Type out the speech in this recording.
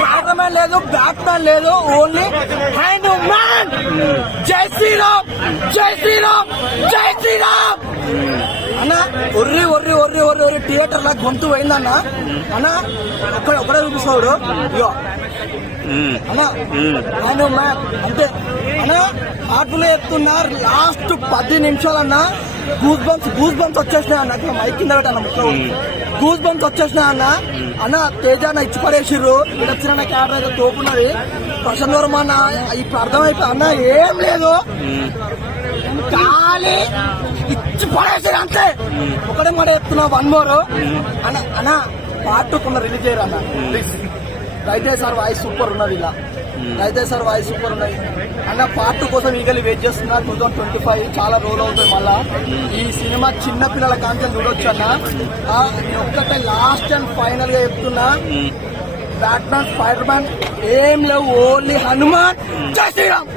Batsmen లేదు, batsmen లేదు, only hand man. జై శ్రీరామ్, జై శ్రీరామ్, జై శ్రీరామ్ అన్న. ఒర్రి ఒర్రి ఒర్రి ఒర్రి ఒర్రి థియేటర్ లా గొంతు పోయిందన్న. అన్న ఒకడే చూపిస్తాడు ఇగో అన్న హ్యాండ్ మ్యాన్ అంతే అన్న. ఆటలో ఎత్తున్నారు లాస్ట్ 10 నిమిషాలన్నా గూస్ బంప్స్ వచ్చేసినాయి అన్న. అట్లా మైక్ కింద పెట్టాను మొత్తం గూస్ బంప్స్ వచ్చేసినాయి అన్న. అన్న తేజాన్న ఇచ్చి పడేసిర్రు. ఇక్కడ వచ్చిన క్యారెక్టర్ అయితే తోపున్నది. ప్రశాంత్ వర్మ అన్న ఇప్పుడు అర్థమైపోయి అన్న ఏం లేదు, ఖాళీ ఇచ్చి పడేసారు అంతే. ఒకటే మాట చెప్తున్నా, 1 more అన్న. అన్న పార్ట్ 2 కొందరు రిలీజ్ చేయరు అన్న ప్లీజ్. రైతే సార్ వాయిస్ సూపర్ ఉన్నది, ఇలా రైతే సార్ వాయిస్ సూపర్ ఉన్నది అన్న. పార్ట్ 2 కోసం ఈగలి వెయిట్ చేస్తున్నా. 2025 చాలా రోల్ అవుతుంది. మళ్ళా ఈ సినిమా చిన్న పిల్లల కాంచెలు చూడొచ్చు అన్న. ఒక్కటే లాస్ట్ అండ్ ఫైనల్ గా చెప్తున్నా, బ్యాట్మెన్, స్పైడర్ మ్యాన్ ఏం లేవు, ఓన్లీ హనుమాన్. జై శ్రీరామ్.